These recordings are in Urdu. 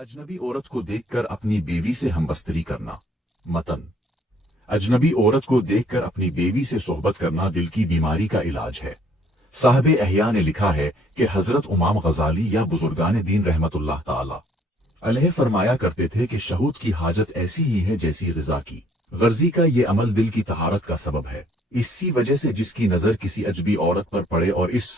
اجنبی عورت کو دیکھ کر اپنی بیوی سے ہمبستری کرنا۔ متن: اجنبی عورت کو دیکھ کر اپنی بیوی سے صحبت کرنا دل کی بیماری کا علاج ہے۔ صاحب احیاء نے لکھا ہے کہ حضرت امام غزالی یا بزرگان دین رحمت اللہ تعالی علیہ فرمایا کرتے تھے کہ شہوت کی حاجت ایسی ہی ہے جیسی غذا کی۔ غرضی کا یہ عمل دل کی طہارت کا سبب ہے۔ اسی وجہ سے جس کی نظر کسی اجنبی عورت پر پڑے اور اس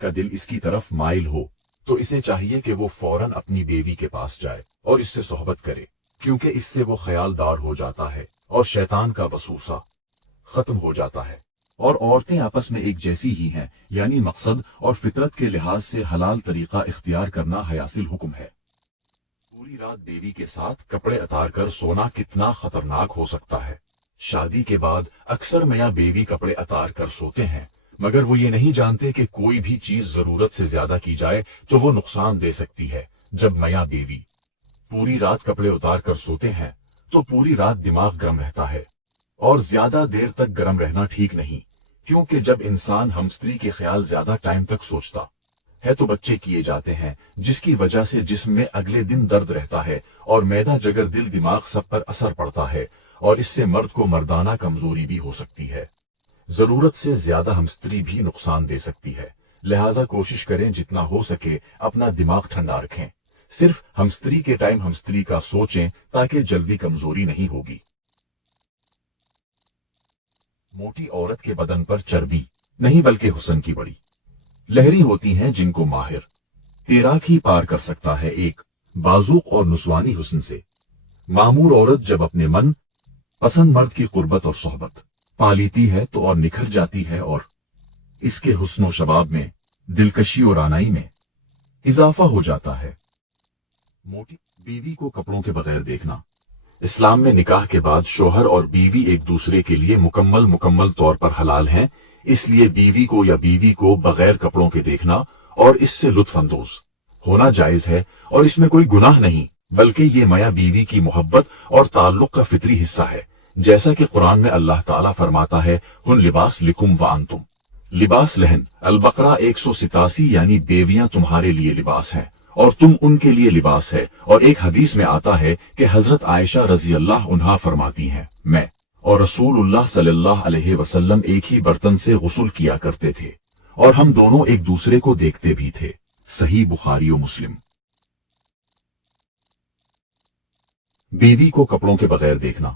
کا دل اس کی طرف مائل ہو تو اسے چاہیے کہ وہ فوراً اپنی بیوی کے پاس جائے اور اس سے صحبت کرے، کیونکہ اس سے وہ خیالدار ہو جاتا ہے اور شیطان کا وسوسہ ختم ہو جاتا ہے۔ اور عورتیں آپس میں ایک جیسی ہی ہیں، یعنی مقصد اور فطرت کے لحاظ سے حلال طریقہ اختیار کرنا حیاصل حکم ہے۔ پوری رات بیوی کے ساتھ کپڑے اتار کر سونا کتنا خطرناک ہو سکتا ہے۔ شادی کے بعد اکثر میاں بیوی کپڑے اتار کر سوتے ہیں، مگر وہ یہ نہیں جانتے کہ کوئی بھی چیز ضرورت سے زیادہ کی جائے تو وہ نقصان دے سکتی ہے۔ جب میاں بیوی پوری رات کپڑے اتار کر سوتے ہیں تو پوری رات دماغ گرم رہتا ہے، اور زیادہ دیر تک گرم رہنا ٹھیک نہیں، کیونکہ جب انسان ہمستری کے خیال زیادہ ٹائم تک سوچتا ہے تو بچے کیے جاتے ہیں، جس کی وجہ سے جسم میں اگلے دن درد رہتا ہے اور معدہ جگر دل دماغ سب پر اثر پڑتا ہے، اور اس سے مرد کو مردانہ کمزوری بھی ہو سکتی ہے۔ ضرورت سے زیادہ ہمستری بھی نقصان دے سکتی ہے، لہٰذا کوشش کریں جتنا ہو سکے اپنا دماغ ٹھنڈا رکھیں۔ صرف ہمستری کے ٹائم ہمستری کا سوچیں تاکہ جلدی کمزوری نہیں ہوگی۔ موٹی عورت کے بدن پر چربی نہیں بلکہ حسن کی بڑی لہری ہوتی ہیں، جن کو ماہر تیراک ہی پار کر سکتا ہے۔ ایک بازوق اور نسوانی حسن سے معمور عورت جب اپنے من پسند مرد کی قربت اور صحبت پا لیتی ہے تو اور نکھر جاتی ہے، اور اس کے حسن و شباب میں دلکشی اور آنائی میں اضافہ ہو جاتا ہے۔ موٹی بیوی کو کپڑوں کے بغیر دیکھنا۔ اسلام میں نکاح کے بعد شوہر اور بیوی ایک دوسرے کے لیے مکمل طور پر حلال ہیں، اس لیے بیوی کو بغیر کپڑوں کے دیکھنا اور اس سے لطف اندوز ہونا جائز ہے، اور اس میں کوئی گناہ نہیں، بلکہ یہ میاں بیوی کی محبت اور تعلق کا فطری حصہ ہے، جیسا کہ قرآن میں اللہ تعالیٰ فرماتا ہے، ہن لباس لکم وانتم لباس لہن۔ البقرہ 187، یعنی بیویاں تمہارے لیے لباس ہیں اور تم ان کے لیے لباس ہے۔ اور ایک حدیث میں آتا ہے کہ حضرت عائشہ رضی اللہ عنہا فرماتی ہیں، میں اور رسول اللہ صلی اللہ علیہ وسلم ایک ہی برتن سے غسل کیا کرتے تھے، اور ہم دونوں ایک دوسرے کو دیکھتے بھی تھے۔ صحیح بخاری و مسلم۔ بیوی کو کپڑوں کے بغیر دیکھنا۔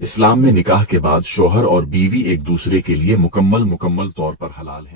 اسلام میں نکاح کے بعد شوہر اور بیوی ایک دوسرے کے لیے مکمل طور پر حلال ہیں۔